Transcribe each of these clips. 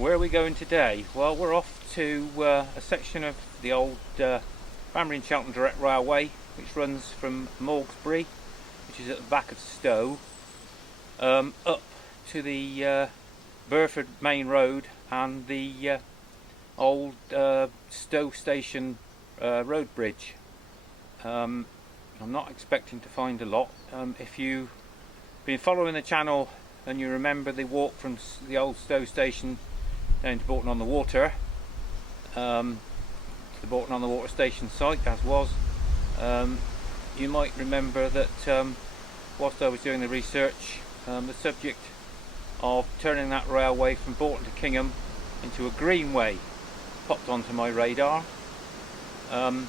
Where are we going today? Well, we're off to a section of the old Banbury and Cheltenham direct railway, which runs from Maugesbury, which is at the back of Stow, up to the Burford main road and the old Stow station road bridge. I'm not expecting to find a lot. If you've been following the channel and you remember the walk from the old Stow station down to BOURTON on the water, to the BOURTON on the water station site as was, you might remember that whilst I was doing the research, the subject of turning that railway from BOURTON to KINGHAM into a greenway popped onto my radar. The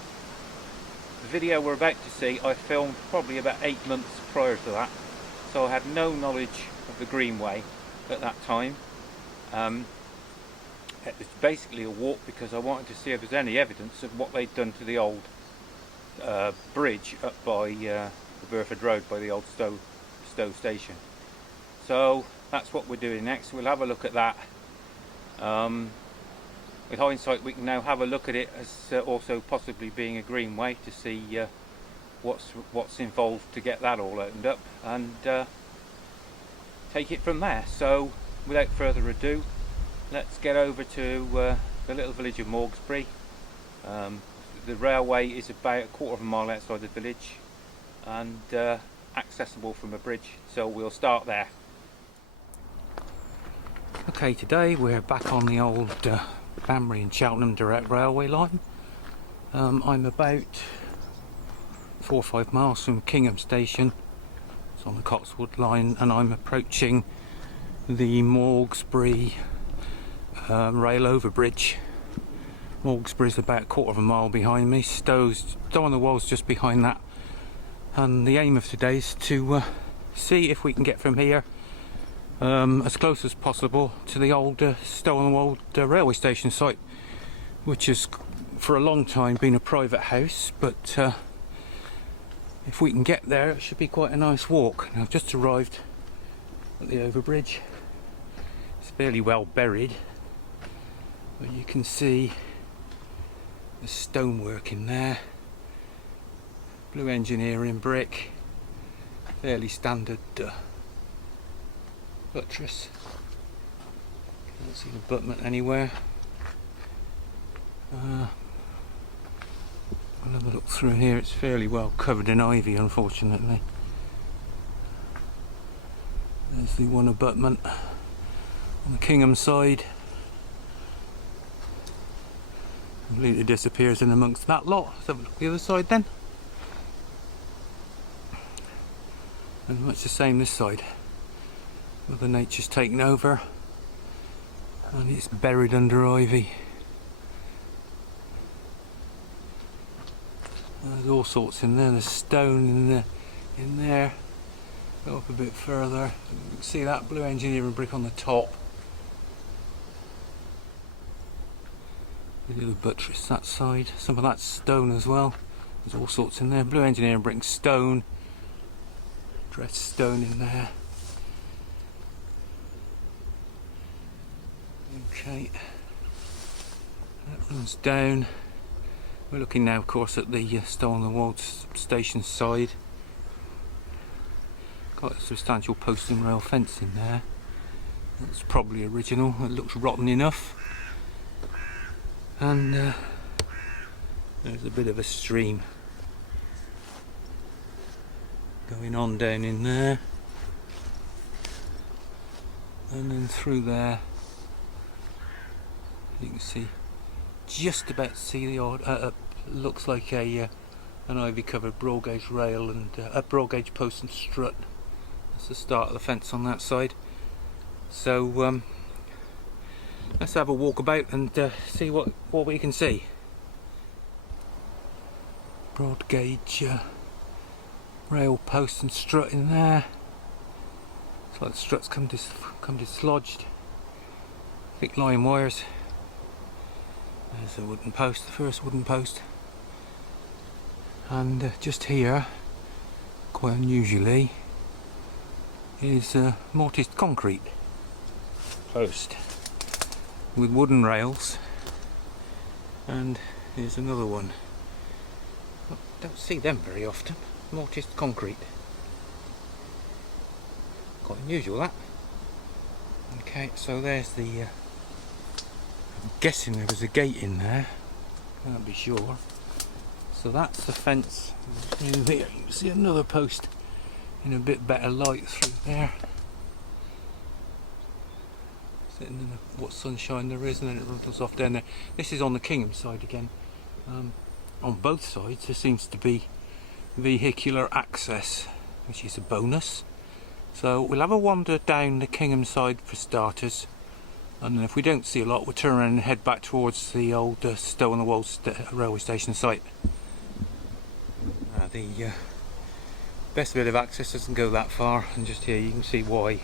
video we're about to see I filmed probably about 8 months prior to that, so I had no knowledge of the greenway at that time. It was basically a walk because I wanted to see if there's any evidence of what they'd done to the old bridge up by the Burford Road by the old Stow station. So that's what we're doing next. We'll have a look at that. With hindsight, we can now have a look at it as also possibly being a greenway to see what's involved to get that all opened up, and take it from there. So without further ado, let's get over to the little village of Maugesbury. The railway is about a quarter of a mile outside the village and accessible from a bridge, so we'll start there. Okay, today we're back on the old Banbury and Cheltenham direct railway line. I'm about 4 or 5 miles from Kingham station. It's on the Cotswold line, and I'm approaching the Maugesbury rail overbridge. Maugesbury's about a quarter of a mile behind me. Stow on the Wold's just behind that, and the aim of today is to see if we can get from here as close as possible to the old Stow on the Wold railway station site, which has for a long time been a private house, but if we can get there it should be quite a nice walk. Now, I've just arrived at the overbridge. It's fairly well buried, but you can see the stonework in there, blue engineering brick, fairly standard buttress. Can't see the abutment anywhere. I'll have a look through here. It's fairly well covered in ivy, unfortunately. There's the one abutment on the Kingham side. Completely disappears in amongst that lot. Let's have a look at the other side then. And much the same this side. Mother Nature's taken over and it's buried under ivy. There's all sorts in there. There's stone in there. Go up a bit further. You can see that blue engineering brick on the top. A little buttress that side. Some of that's stone as well. There's all sorts in there. Blue engineering brick, stone, dressed stone in there. Okay, that runs down. We're looking now, of course, at the Stow on the Wold station side. Got a substantial post and rail fence in there. That's probably original. It looks rotten enough. And there's a bit of a stream going on down in there, and then through there. You can see, just about see the odd, looks like an ivy covered broad gauge rail and a broad gauge post and strut. That's the start of the fence on that side. So let's have a walk about and see what we can see. Broad gauge rail post and strut in there. Looks like the struts come dislodged. Thick line wires. There's a wooden post, the first wooden post, and just here, quite unusually, is mortised concrete post. with wooden rails, and here's another one. Don't see them very often. Mortised concrete. Quite unusual, that. Okay, so there's the I'm guessing there was a gate in there, can't be sure. So that's the fence through there. You can see another post in a bit better light through there. Sitting in what sunshine there is, and then it runs off down there. This is on the Kingham side again. On both sides there seems to be vehicular access, which is a bonus. So we'll have a wander down the Kingham side for starters, and then if we don't see a lot, we'll turn around and head back towards the old Stow and the Wold railway station site. The best bit of access doesn't go that far, and just here you can see why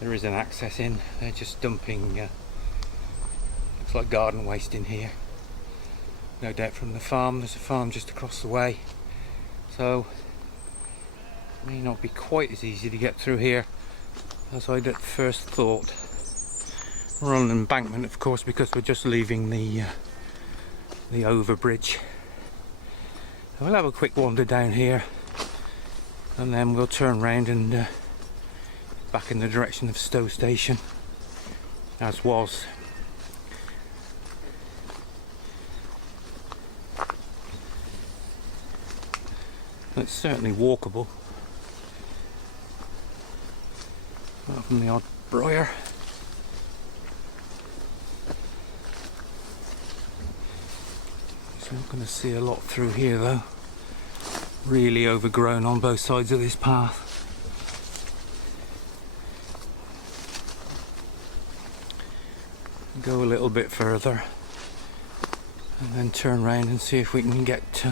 there is an access in. They're just dumping looks like garden waste in here, no doubt from the farm. There's a farm just across the way, so it may not be quite as easy to get through here as I'd at first thought. We're on an embankment, of course, because we're just leaving the overbridge. So we'll have a quick wander down here, and then we'll turn round and back in the direction of Stow station, as was. It's certainly walkable, apart from the odd briar. So not going to see a lot through here though. Really overgrown on both sides of this path. Go a little bit further and then turn around and see if we can get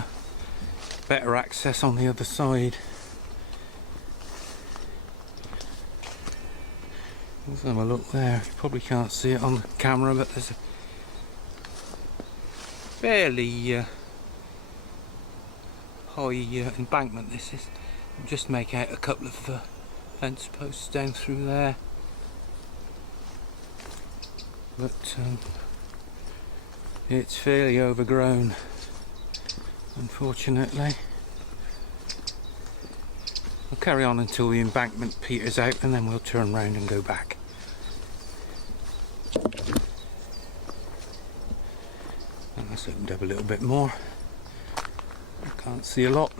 better access on the other side. Let's have a look there. You probably can't see it on the camera, but there's a fairly high embankment. This is. I'll just make out a couple of fence posts down through there, but it's fairly overgrown, unfortunately. We'll carry on until the embankment peters out, and then we'll turn round and go back. And that's opened up a little bit more. I can't see a lot.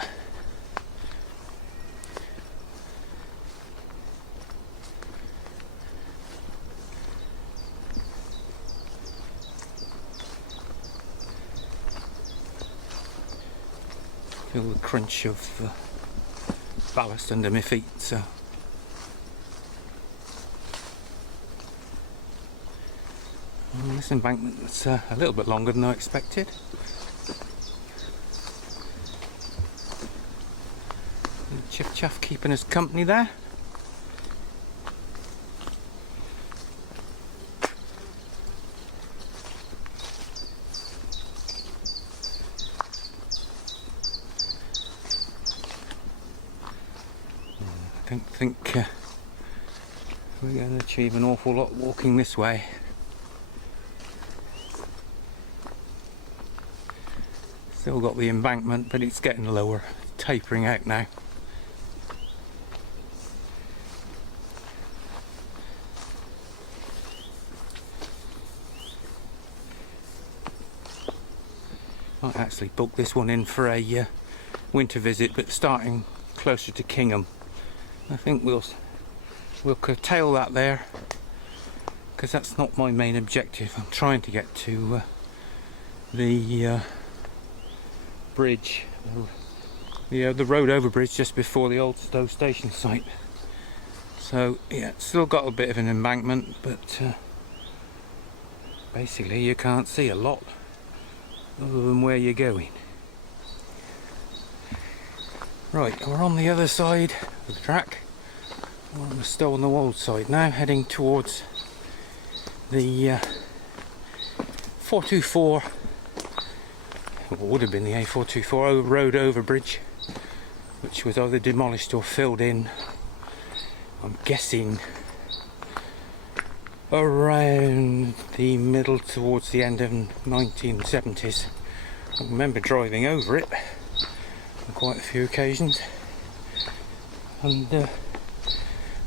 Feel the crunch of ballast under my feet, so this embankment's a little bit longer than I expected. Chiff Chaff keeping us company there. I don't think we're going to achieve an awful lot walking this way. Still got the embankment, but it's getting lower, tapering out now. Might actually book this one in for a winter visit, but starting closer to Kingham. I think we'll curtail that there, because that's not my main objective. I'm trying to get to the bridge, the road over bridge just before the old Stow station site. So yeah, it's still got a bit of an embankment, but basically you can't see a lot other than where you're going. Right, we're on the other side of the track. We're on the Stow and the Wold side now, heading towards the 424, what would have been the A424 road over bridge, which was either demolished or filled in, I'm guessing, around the middle towards the end of 1970s. I remember driving over it on quite a few occasions, and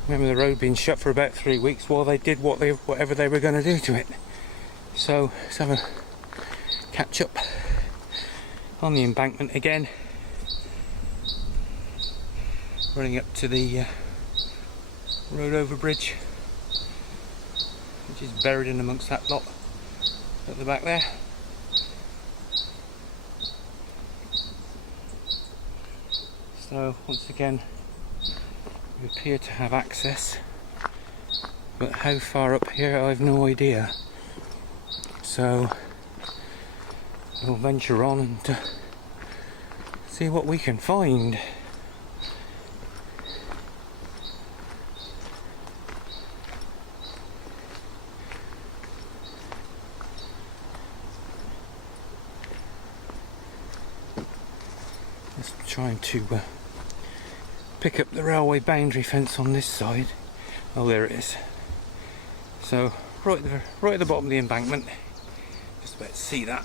remember the road being shut for about 3 weeks while they did whatever they were going to do to it. So let's have a catch up on the embankment again, running up to the road over bridge, which is buried in amongst that lot at the back there. So once again we appear to have access, but how far up here I have no idea. So we'll venture on and see what we can find. Just trying to pick up the railway boundary fence on this side. Oh, there it is. So right at the bottom of the embankment. Just about to see that.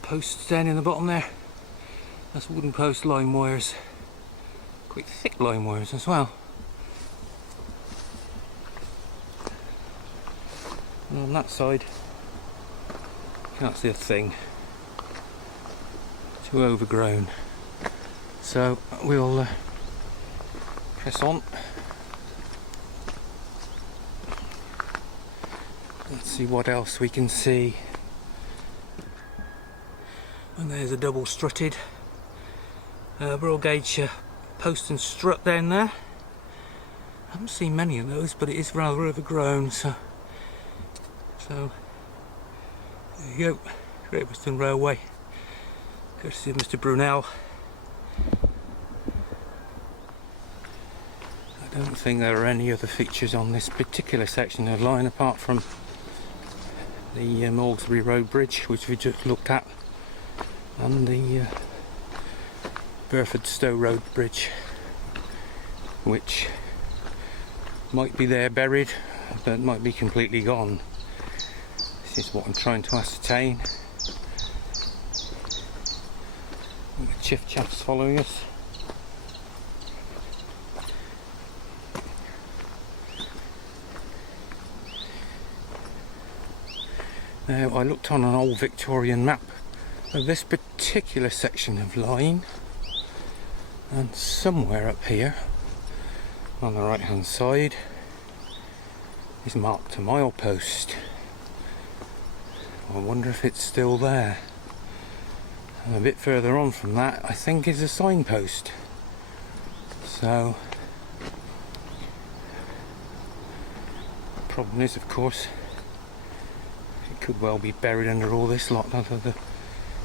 Posts down in the bottom there. That's wooden post line wires. Quite thick line wires as well. And on that side, can't see a thing. Too overgrown. So we'll press on. Let's see what else we can see. And there's a double strutted broad gauge post and strut down there. I haven't seen many of those, but it is rather overgrown. So there you go, Great Western Railway, courtesy of Mr. Brunel. I don't think there are any other features on this particular section of line apart from the Maugesbury Road Bridge, which we just looked at, and the Stow Road Bridge, which might be there buried, but might be completely gone. This is what I'm trying to ascertain. The chiff chaff's following us. Now, I looked on an old Victorian map of this particular section of line, and somewhere up here on the right hand side is marked a milepost. I wonder if it's still there. And a bit further on from that, I think, is a signpost. So the problem is, of course, it could well be buried under all this lot. Although the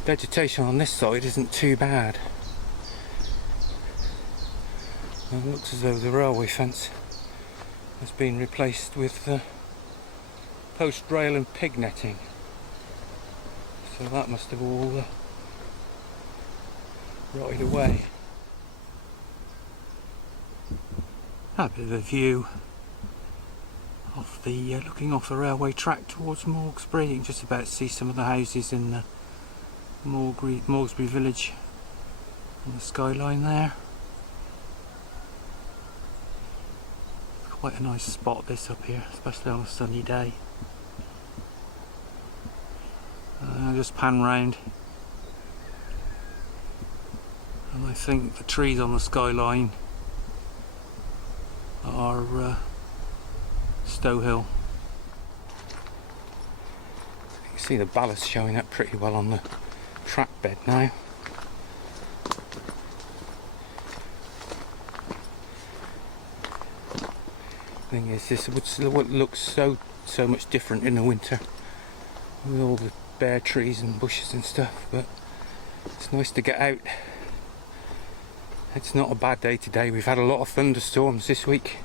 vegetation on this side isn't too bad. And it looks as though the railway fence has been replaced with post rail and pig netting. So that must have all rotted away. A bit of a view of the looking off the railway track towards Maugesbury. You can just about see some of the houses in the Maugesbury village on the skyline there. Quite a nice spot this up here, especially on a sunny day. I'll just pan round, and I think the trees on the skyline are Stow Hill. You can see the ballast showing up pretty well on the track bed now. Thing is, this would look so much different in the winter with all the bare trees and bushes and stuff, but it's nice to get out. It's not a bad day today. We've had a lot of thunderstorms this week.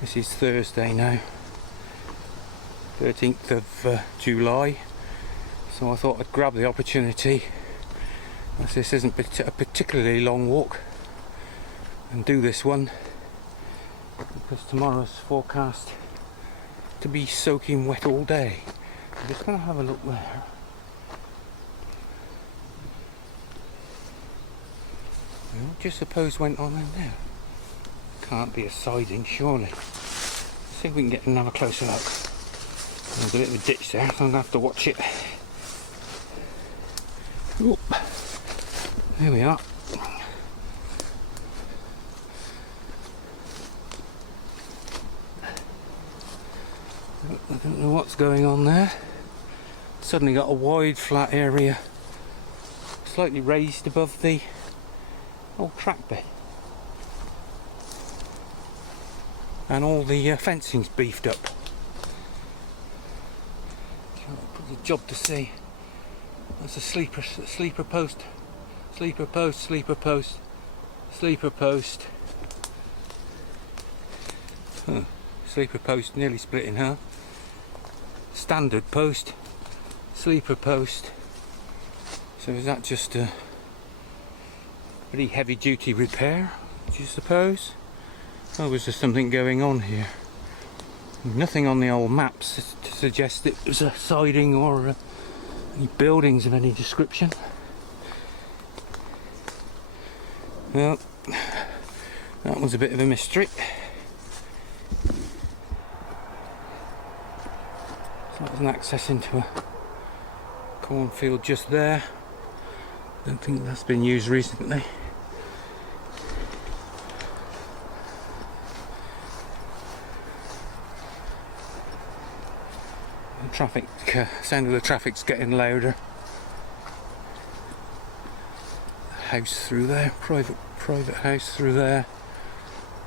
This is Thursday now, 13th of July, so I thought I'd grab the opportunity, as this isn't a particularly long walk, and do this one, because tomorrow's forecast to be soaking wet all day. I'm just going to have a look there. What do you suppose went on in there? Can't be a siding, surely. Let's see if we can get another closer look. There's a bit of a ditch there, so I'm going to have to watch it. Oop. There we are. I don't know what's going on there. Suddenly got a wide flat area, slightly raised above the old track bed. And all the fencing's beefed up. Pretty job to see. That's a sleeper post, sleeper post, sleeper post, sleeper post. Huh. Sleeper post nearly split in half. Standard post, sleeper post. So is that just a pretty heavy duty repair, do you suppose? Or was there something going on here? Nothing on the old maps to suggest it was a siding or any buildings of any description. Well, that was a bit of a mystery. So there's an access into a cornfield just there. Don't think that's been used recently. The traffic, sound of the traffic's getting louder. House through there, private house through there,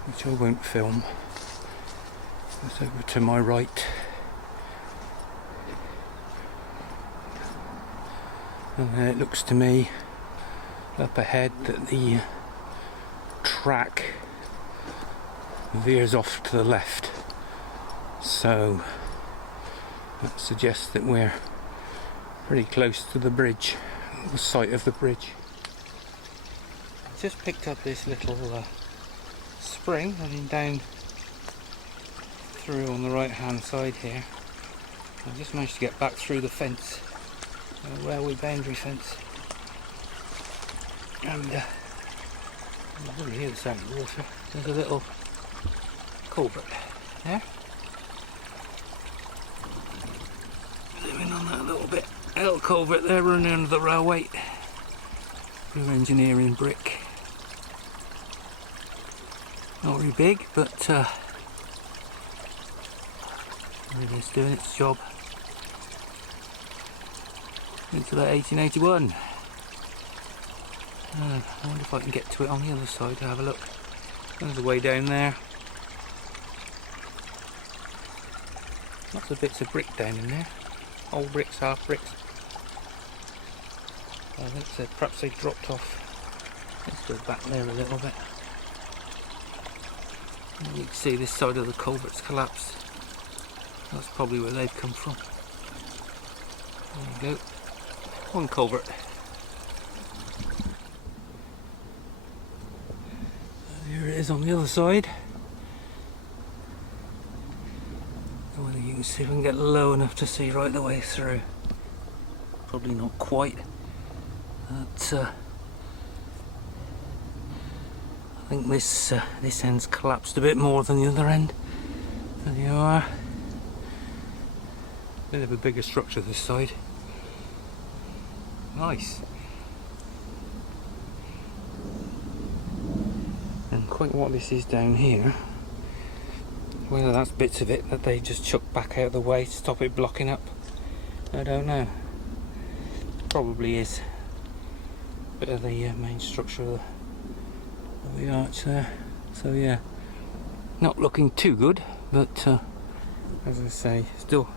which I won't film. It's over to my right. And it looks to me up ahead that the track veers off to the left, so that suggests that we're pretty close to the bridge, the site of the bridge. I just picked up this little spring running down through on the right hand side here. I just managed to get back through the fence, railway boundary fence, and you can really hear the sound of the water. There's a little culvert there. Zoom in on that a little bit. A little culvert there running under the railway. Blue engineering brick. Not very big, but really it's doing its job. It's about 1881. I wonder if I can get to it on the other side to have a look. There's a way down there. Lots of bits of brick down in there. Old bricks, half bricks. I think so, perhaps they dropped off. Let's go back there a little bit. You can see this side of the culvert's collapsed. That's probably where they've come from. There you go. One culvert. Here it is on the other side. I wonder if you can see if I can get low enough to see right the way through. Probably not quite. But I think this end's collapsed a bit more than the other end. There you are. Bit of a bigger structure this side. Nice. And quite what this is down here, whether that's bits of it that they just chucked back out of the way to stop it blocking up, I don't know. Probably is a bit of the main structure of the arch there. So yeah, not looking too good, but as I say, still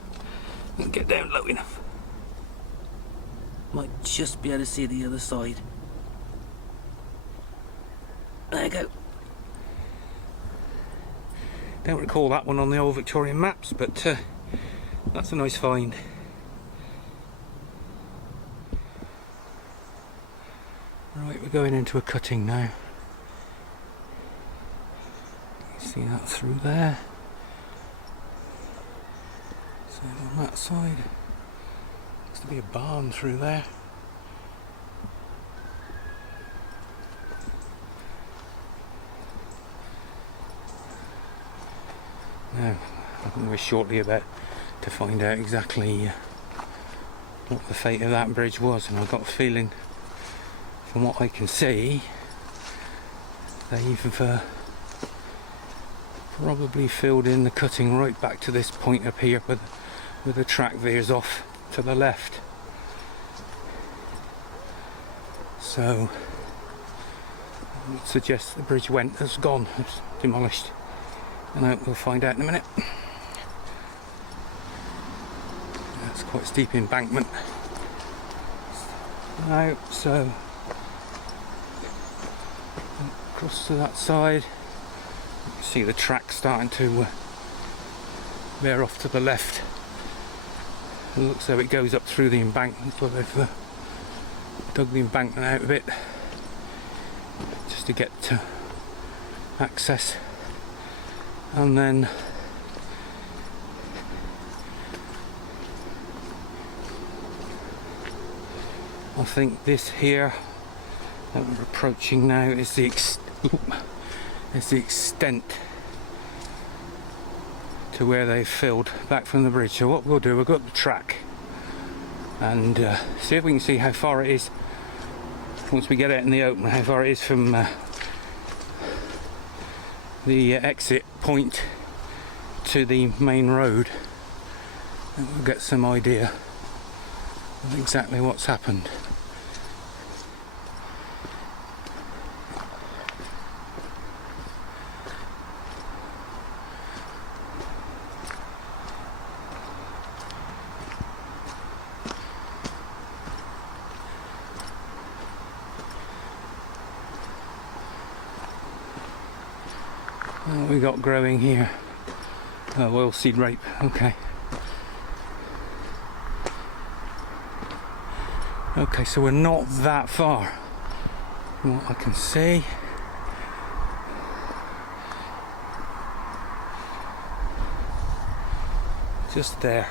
can't get down low enough. Might just be able to see the other side. There you go. Don't recall that one on the old Victorian maps, but that's a nice find. Right, we're going into a cutting now. You can see that through there. So on that side, looks to be a barn through there. Now, I think we're shortly about to find out exactly what the fate of that bridge was, and I've got a feeling, from what I can see, they've probably filled in the cutting right back to this point up here where the track veers off to the left. So I would suggest the bridge has gone, it's demolished, and we'll find out in a minute. That's quite a steep embankment. Now, so across to that side, you can see the track starting to veer off to the left. It looks like it goes up through the embankment, but they've dug the embankment out a bit just to get to access, and then I think this here that we're approaching now is the extent to where they've filled back from the bridge. So what we'll do, we'll go up the track and see if we can see how far it is once we get out in the open, how far it is from the exit point to the main road, and we'll get some idea of exactly what's happened. What we got growing here? Oh, oilseed rape, okay. Okay, so we're not that far from what I can see. Just there.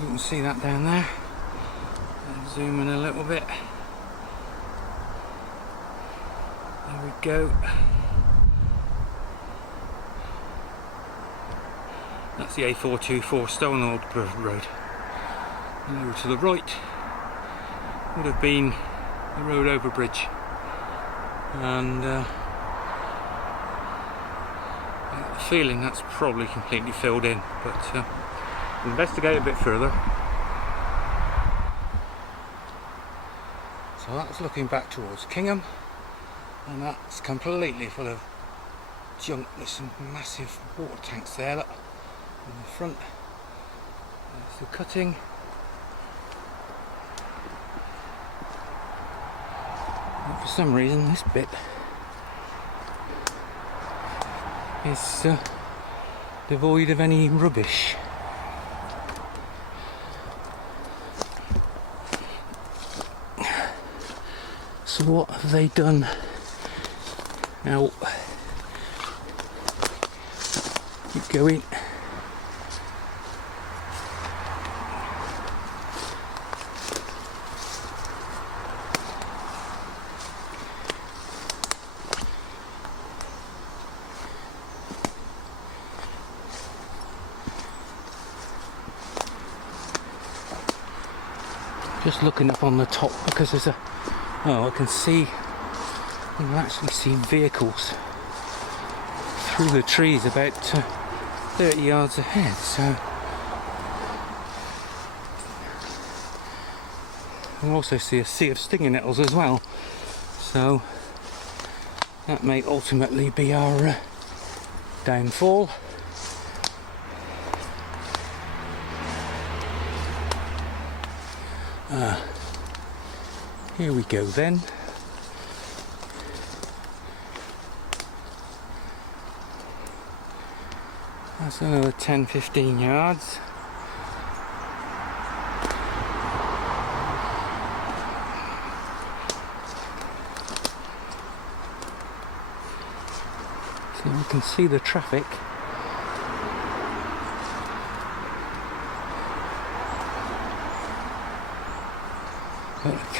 You can see that down there. I'll zoom in a little bit. There we go. That's the A424 Stow Wold road. And over to the right would have been the road over bridge, and I have a feeling that's probably completely filled in, but we'll investigate a bit further. So that's looking back towards Kingham, and that's completely full of junk. There's some massive water tanks there, look, in the front. There's the cutting. And for some reason this bit is devoid of any rubbish. So what have they done now? Keep going. Just looking up on the top because there's a, oh, I can actually see vehicles through the trees about 30 yards ahead, so we'll also see a sea of stinging nettles as well, so that may ultimately be our downfall. Here we go then. That's another 10-15 yards. So we can see the traffic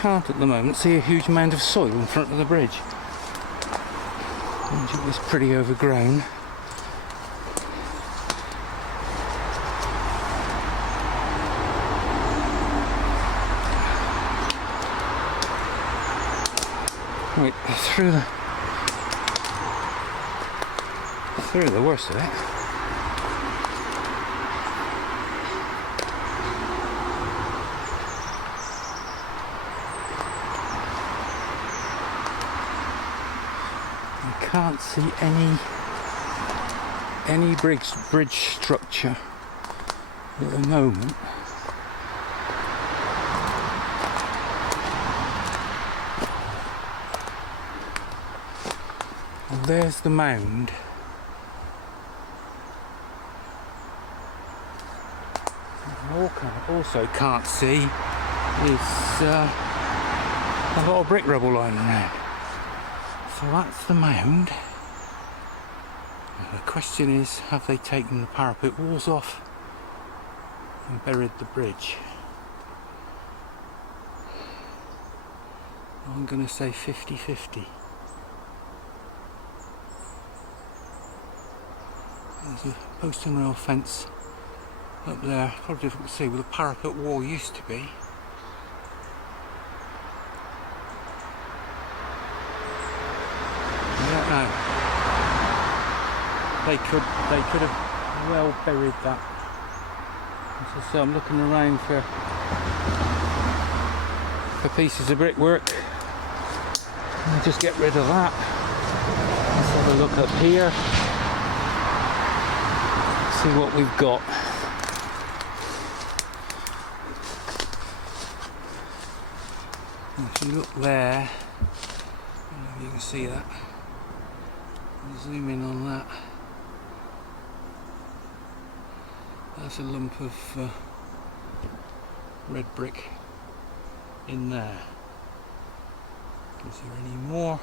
can't at the moment see a huge mound of soil in front of the bridge. And it was pretty overgrown. Right, through the worst of it. Can't see any bridge structure at the moment. Well, there's the mound. What I also can't see is a lot of brick rubble lying around. So that's the mound. The question is, have they taken the parapet walls off and buried the bridge? I'm going to say 50-50. There's a post and rail fence up there, probably difficult to see where the parapet wall used to be. They could have well buried that. So I'm looking around for pieces of brickwork. I'll just get rid of that. Let's have a look up here. See what we've got. If you look there, I don't know if you can see that. I'll zoom in on that. That's a lump of red brick in there. Is there any more?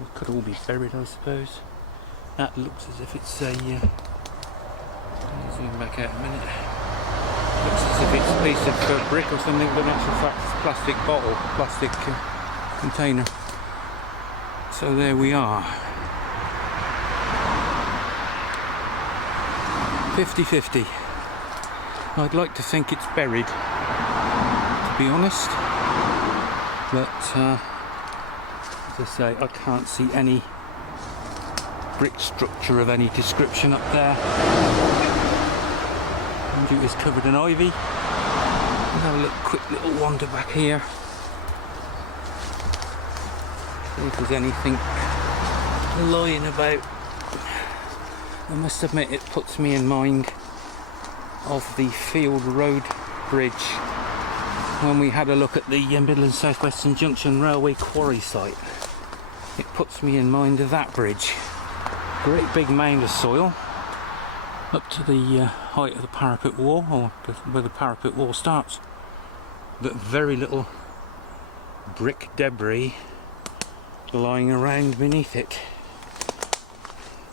It could all be buried, I suppose. That looks as if it's a... I'll zoom back out a minute. Looks as if it's a piece of brick or something, but in actual fact it's a plastic bottle, plastic container. So there we are. 50-50. I'd like to think it's buried, to be honest, but as I say, I can't see any brick structure of any description up there. And it is covered in ivy. We'll have a quick little wander back here. See if there's anything lying about. I must admit, it puts me in mind of the Field Road Bridge when we had a look at the Midland South Western Junction Railway quarry site. It puts me in mind of that bridge. Great big mound of soil up to the height of the parapet wall, or where the parapet wall starts, but very little brick debris lying around beneath it.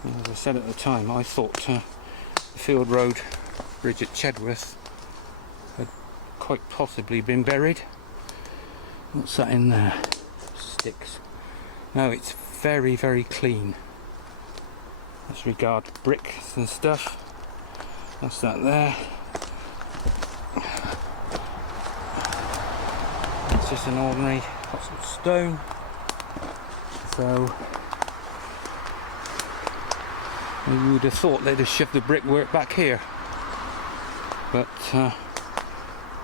As I said at the time, I thought the Field Road Bridge at Chedworth had quite possibly been buried. What's that in there? Sticks. No, it's very, very clean as regards bricks and stuff. That's that there. It's just an ordinary pot of stone. So you would have thought they'd have shoved the brickwork back here, but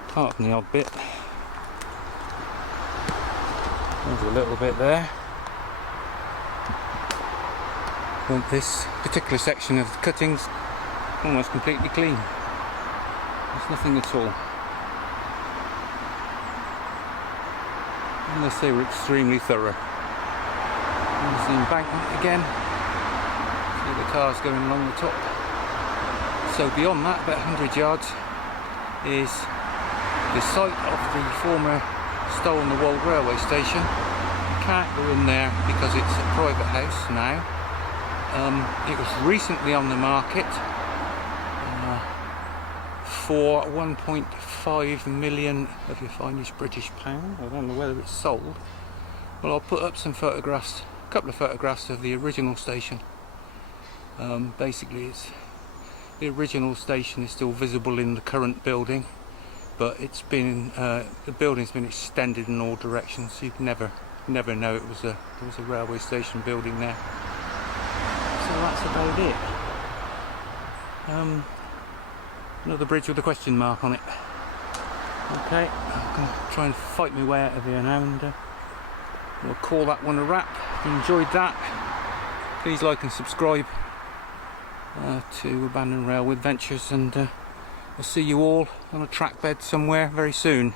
pardon the odd bit. There's a little bit there. But this particular section of the cuttings almost completely clean. There's nothing at all, unless they were extremely thorough. There's the embankment again. The cars going along the top. So beyond that, about 100 yards, is the site of the former Stow and the Wold railway station. You can't go in there because it's a private house now. It was recently on the market for 1.5 million of your finest British pound. I don't know whether it's sold. Well, I'll put up some photographs, a couple of photographs of the original station. Basically, the original station is still visible in the current building, but it's been the building's been extended in all directions, so you'd never know there was a railway station building there. So that's about it. Another bridge with a question mark on it. Okay, I'm going to try and fight my way out of here now, and we'll call that one a wrap. If you enjoyed that, please like and subscribe to Abandoned Railway Adventures, and I'll see you all on a track bed somewhere very soon.